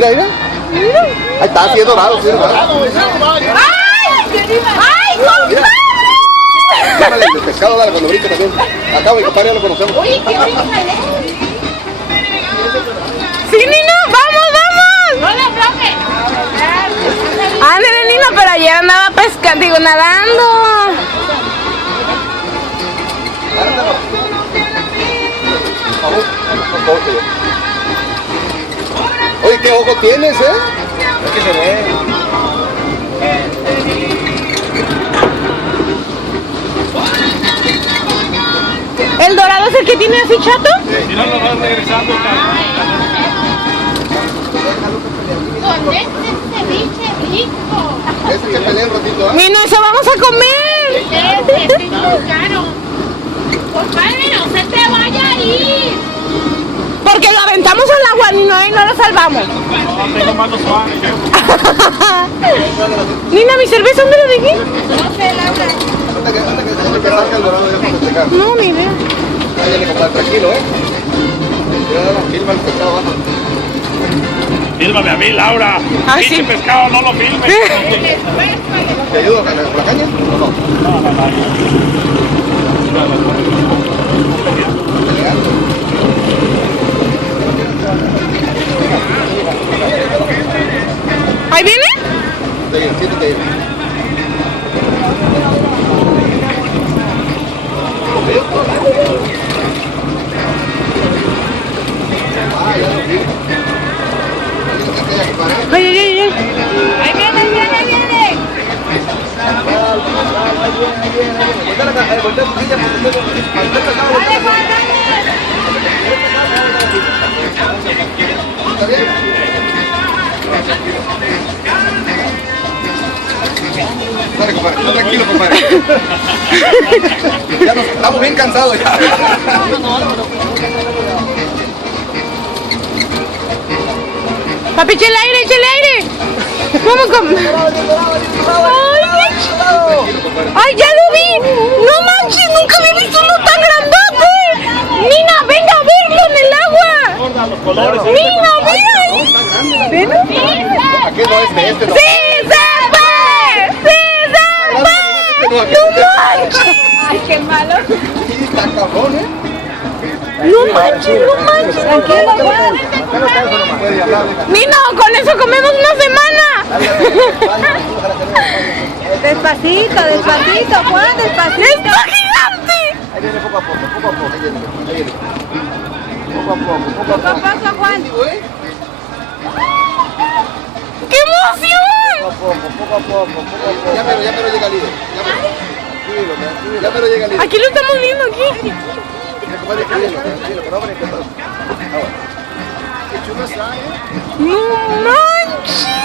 Mira, mira. Ahí está, sí es dorado, sí es dorado. ¡Ay! ¡Ay, compadre! Llámale el pescado, dale, cuando brinque también. Acá, mi compadre, ya lo conocemos. Oye, qué brinca, ¿eh? ¡Sí, Nino! ¡Vamos, vamos! ¡Hola, profe! Ándale, Nino, pero ayer andaba pescando, digo, nadando. Oye, ¿qué ojo tienes, eh? Es que se ve. ¿El dorado es el que tiene así chato? Si no, lo vas regresando. Con este ceviche rico. Ese que pelea un ratito, ¿eh? Nino, eso vamos a comer. Este es muy caro. Compadre, no se te vaya a ir. Porque lo aventamos al agua, Nino, y no lo salvamos. No, tengo manos suaves. Nina, ¿mi cerveza dónde la dejé? No sé, Laura. Antes que salga el dorado, ya vamos a checar. No, ni idea. Váyale, compadre, tranquilo, ¿eh? Mira, filma el pescado abajo. Fílmame a mí, Laura. Ay, Pinche sí. pescado, no lo filmes. ¿Te ayudo con la caña? ¿O no? ¿Ahí viene? Siéntate ahí. Ay, ay, ay, ay. Ahí viene, ahí viene, ahí viene. Dale, Juan, dale. Dale, compadre, tú tranquilo, compadre. Ya estamos bien cansados ya. Papi, échale aire, échale aire. ¿Cómo con...? Ay, qué chido. Ay, ya lo vi. No manches, nunca había visto uno tan grandote. Nina, venga a verlo en el agua. Los colores. Nina, mira. ¿Ven? Aquí no es de este, no. ¡Sí se fue! ¡Sí se fue! ¡No manches! Ay, qué malo. Sí, está cabrón, ¿eh? ¡No manches, no manches! Tranquilo, Juan. Puede hablar, deja. Nino, con eso comemos una semana. Despacito, despacito, Juan, despacito. ¡Está gigante! Ahí viene poco a poco, ahí viene, ahí viene. Poco a poco, Poco a poco, Juan. ¡Qué emoción! Ya pero llega el líder. Tranquilo, tranquilo. Ya pero llega el líder. Aquí lo estamos viendo, aquí. Compadre, tranquilo, pero vamos a intentar. Ahora. Qué chulo está, ¿eh? ¡No manches!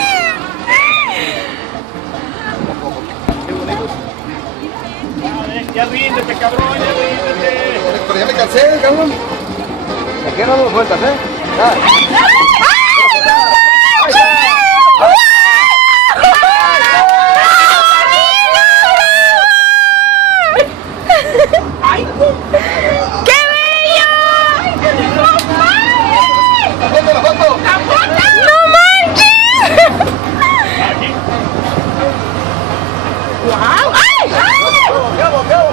Ya ríndete, cabrón, ya ríndete. Pero ya me cansé, cabrón. Aquí no damos vueltas, ¿eh? Ya. ¡Qué bello! ¡La foto! ¡No manches! ¡Wow! ¡Ay! ¡Vamos, vamos!